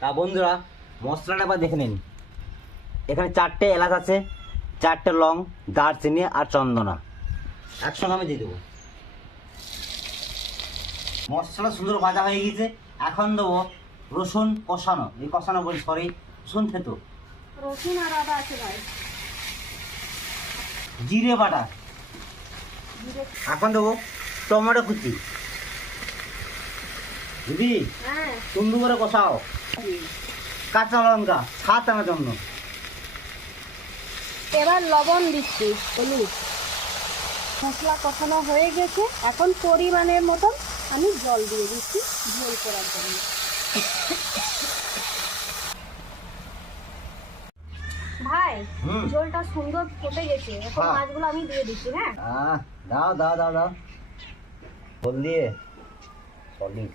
তা বন্ধুরা, মশলাটা আবার দেখে নিন। এখানে 4টে এলাচ আছে, 4টে লং, দারচিনি আর চন্দনা একসঙ্গে আমি দিয়ে দেবো। মশলা সুন্দর ভাজা হয়ে গেছে। এখন দেবো রসুন কষানো, এই কষানো বলি সরি, রসুন থেতো, রসুন আর আদা আছে ভাই। জিরে বাটা। এখন দেবো টমেটো কুচি। দিদি হ্যাঁ, সুন্দর করে কষাও। কাঁচা লঙ্কা স্বাদ আনার জন্য। এবার লবণ দিচ্ছি, হলুদ। মশলা কষানো হয়ে গেছে, এখন পরিমাণের মতন আমি জল দিয়ে দিচ্ছি ঝোল করার জন্য। ভাই, ঝোলটা সুন্দর ফুটে গেছে, এখন হ্যাঁ। মাছগুলো আমি দিয়ে দিচ্ছি। হ্যাঁ, দাও দাও দাও দাও, বল দিয়ে সলিড।